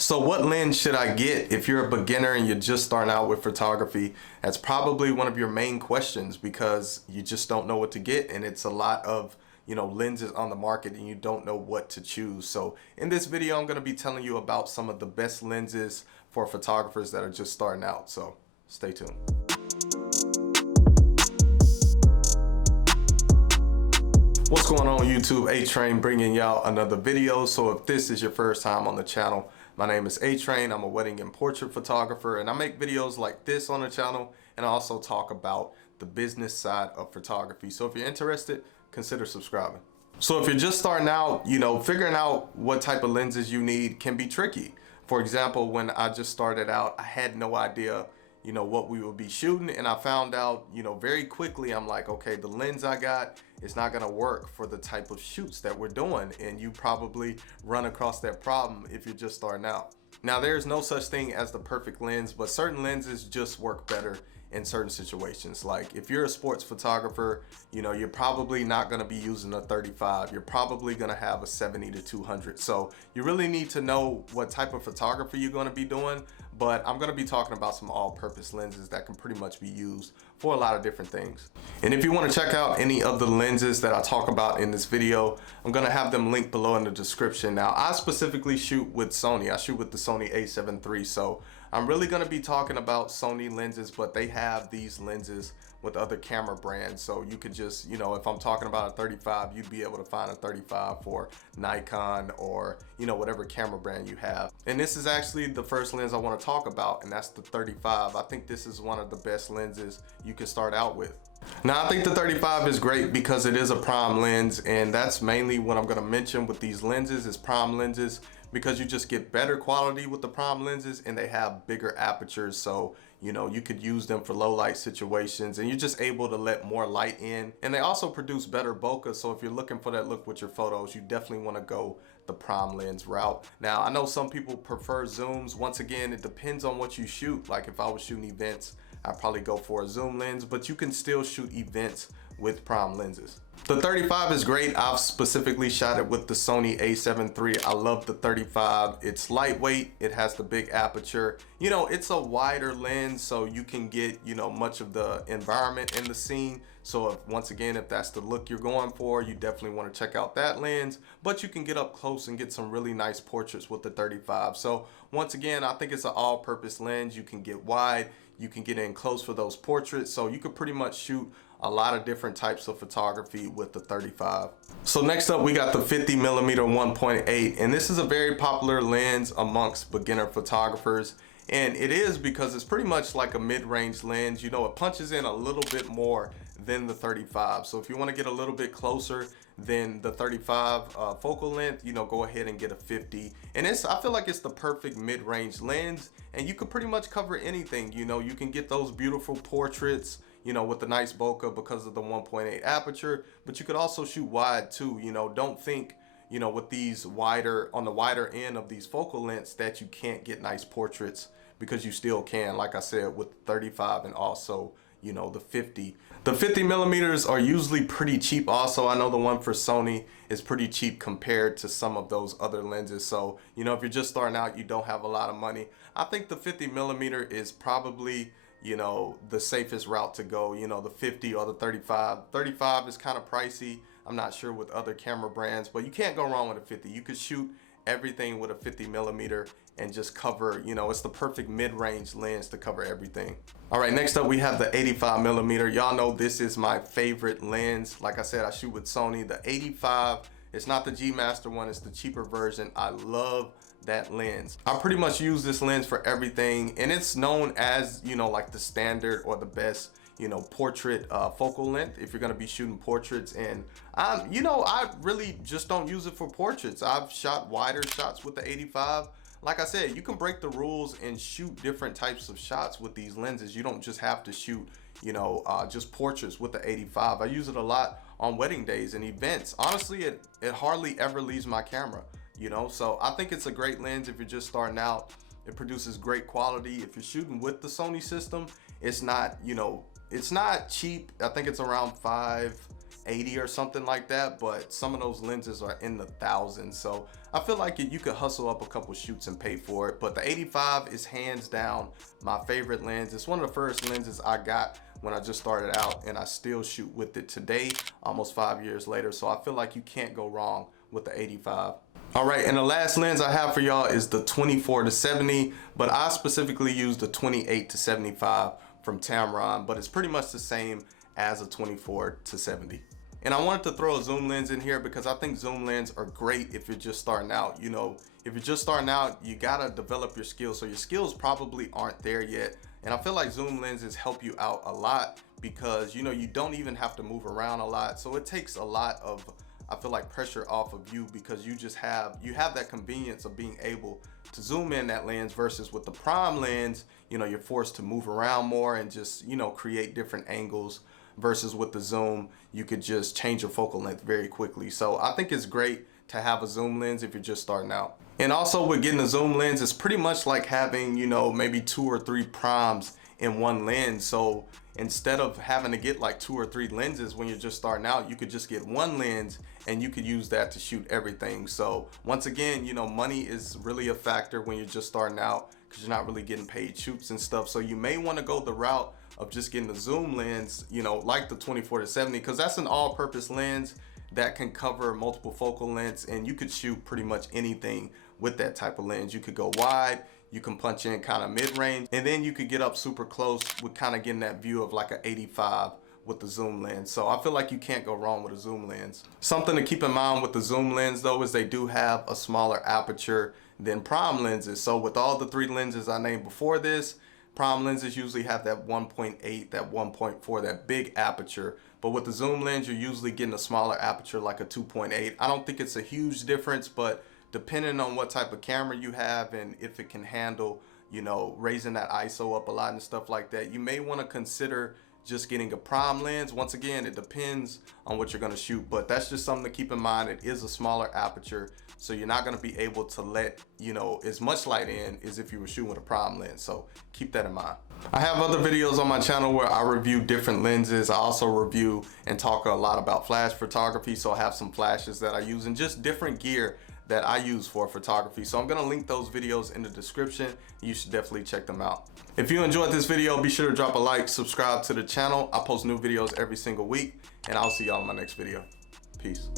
So what lens should I get if you're a beginner and you're just starting out with photography? That's probably one of your main questions because you just don't know what to get, and it's a lot of lenses on the market and you don't know what to choose. So in this video, I'm going to be telling you about some of the best lenses for photographers that are just starting out. So stay tuned. What's going on YouTube? A-Train bringing y'all another video. So if this is your first time on the channel, my name is A-Train. I'm a wedding and portrait photographer, and I make videos like this on the channel, and I also talk about the business side of photography. So if you're interested, consider subscribing. So if you're just starting out, figuring out what type of lenses you need can be tricky. For example, when I just started out, I had no idea what we would be shooting, and I found out very quickly. I'm like, okay, the lens I got is not going to work for the type of shoots that we're doing, and you probably run across that problem if you're just starting out. Now, there's no such thing as the perfect lens, but certain lenses just work better in certain situations. Like if you're a sports photographer, you're probably not going to be using a 35. You're probably going to have a 70 to 200. So you really need to know what type of photography you're going to be doing. But I'm going to be talking about some all-purpose lenses that can pretty much be used for a lot of different things. And if you want to check out any of the lenses that I talk about in this video, I'm going to have them linked below in the description. Now, I specifically shoot with Sony. I shoot with the Sony a7 III. So I'm really going to be talking about Sony lenses, but they have these lenses with other camera brands. So you could just, if I'm talking about a 35, you'd be able to find a 35 for Nikon or, whatever camera brand you have. And this is actually the first lens I want to talk about, and that's the 35. I think this is one of the best lenses you can start out with. Now, I think the 35 is great because it is a prime lens, and that's mainly what I'm going to mention with these lenses is prime lenses, because you just get better quality with the prime lenses and they have bigger apertures. So, you could use them for low light situations and you're just able to let more light in. And they also produce better bokeh. So if you're looking for that look with your photos, you definitely want to go the prime lens route. Now, I know some people prefer zooms. Once again, it depends on what you shoot. Like if I was shooting events, I'd probably go for a zoom lens, but you can still shoot events with prime lenses. The 35 is great. I've specifically shot it with the Sony a7 III. I love the 35. It's lightweight. It has the big aperture. It's a wider lens, so you can get, much of the environment in the scene. So once again, if that's the look you're going for, you definitely want to check out that lens, but you can get up close and get some really nice portraits with the 35. So once again, I think it's an all-purpose lens. You can get wide, you can get in close for those portraits. So you could pretty much shoot a lot of different types of photography with the 35. So next up, we got the 50mm 1.8, and this is a very popular lens amongst beginner photographers. And it is because it's pretty much like a mid-range lens. It punches in a little bit more than the 35. So if you want to get a little bit closer than the 35 focal length, go ahead and get a 50. And I feel like it's the perfect mid-range lens, and you can pretty much cover anything. You can get those beautiful portraits, with the nice bokeh because of the 1.8 aperture, but you could also shoot wide too. Don't think, with these on the wider end of these focal lengths that you can't get nice portraits, because you still can, like I said, with 35 and also, the 50. The 50mm are usually pretty cheap also. I know the one for Sony is pretty cheap compared to some of those other lenses. So, if you're just starting out, you don't have a lot of money, I think the 50mm is probably the safest route to go. The 50 or the 35. 35 is kind of pricey. I'm not sure with other camera brands, but you can't go wrong with a 50. You could shoot everything with a 50mm and just cover, it's the perfect mid-range lens to cover everything. All right, next up we have the 85mm. Y'all know this is my favorite lens. Like I said, I shoot with Sony. The 85, it's not the G Master one, it's the cheaper version. I love that lens. I pretty much use this lens for everything, and it's known as like the standard or the best portrait focal length if you're going to be shooting portraits. And I really just don't use it for portraits. I've shot wider shots with the 85. Like I said, you can break the rules and shoot different types of shots with these lenses. You don't just have to shoot just portraits with the 85. I use it a lot on wedding days and events. Honestly, it hardly ever leaves my camera. So I think it's a great lens if you're just starting out. It produces great quality. If you're shooting with the Sony system, it's not, it's not cheap. I think it's around 80 or something like that, but some of those lenses are in the thousands. So I feel like you could hustle up a couple shoots and pay for it. But the 85 is hands down my favorite lens. It's one of the first lenses I got when I just started out, and I still shoot with it today, almost 5 years later. So I feel like you can't go wrong with the 85. All right, and the last lens I have for y'all is the 24-70, but I specifically use the 28-75 from Tamron, but it's pretty much the same as a 24-70. And I wanted to throw a zoom lens in here because I think zoom lenses are great if you're just starting out. You know, if you're just starting out, you gotta develop your skills. So your skills probably aren't there yet. And I feel like zoom lenses help you out a lot because, you know, you don't even have to move around a lot. So it takes a lot of, I feel like, pressure off of you because you have that convenience of being able to zoom in that lens versus with the prime lens, you know, you're forced to move around more and just, you know, create different angles versus with the zoom, you could just change your focal length very quickly. So I think it's great to have a zoom lens if you're just starting out. And also with getting a zoom lens, it's pretty much like having, you know, maybe 2 or 3 primes in one lens. So instead of having to get like 2 or 3 lenses when you're just starting out, you could just get one lens and you could use that to shoot everything. So once again, you know, money is really a factor when you're just starting out because you're not really getting paid shoots and stuff. So you may want to go the route of just getting the zoom lens, you know, like the 24-70, because that's an all-purpose lens that can cover multiple focal lengths, and you could shoot pretty much anything with that type of lens. You could go wide, you can punch in kind of mid-range, and then you could get up super close with kind of getting that view of like an 85 with the zoom lens. So I feel like you can't go wrong with a zoom lens. Something to keep in mind with the zoom lens though is they do have a smaller aperture than prime lenses. So with all the 3 lenses I named before this, prime lenses usually have that 1.8, that 1.4, that big aperture. But with the zoom lens, you're usually getting a smaller aperture like a 2.8. I don't think it's a huge difference, but depending on what type of camera you have and if it can handle, you know, raising that ISO up a lot and stuff like that, you may want to consider just getting a prime lens. Once again, it depends on what you're going to shoot, but that's just something to keep in mind. It is a smaller aperture, so you're not going to be able to let, you know, as much light in as if you were shooting with a prime lens. So keep that in mind. I have other videos on my channel where I review different lenses. I also review and talk a lot about flash photography, so I have some flashes that I use and just different gear that I use for photography. So I'm gonna link those videos in the description. You should definitely check them out. If you enjoyed this video, be sure to drop a like, subscribe to the channel. I post new videos every single week, and I'll see y'all in my next video. Peace.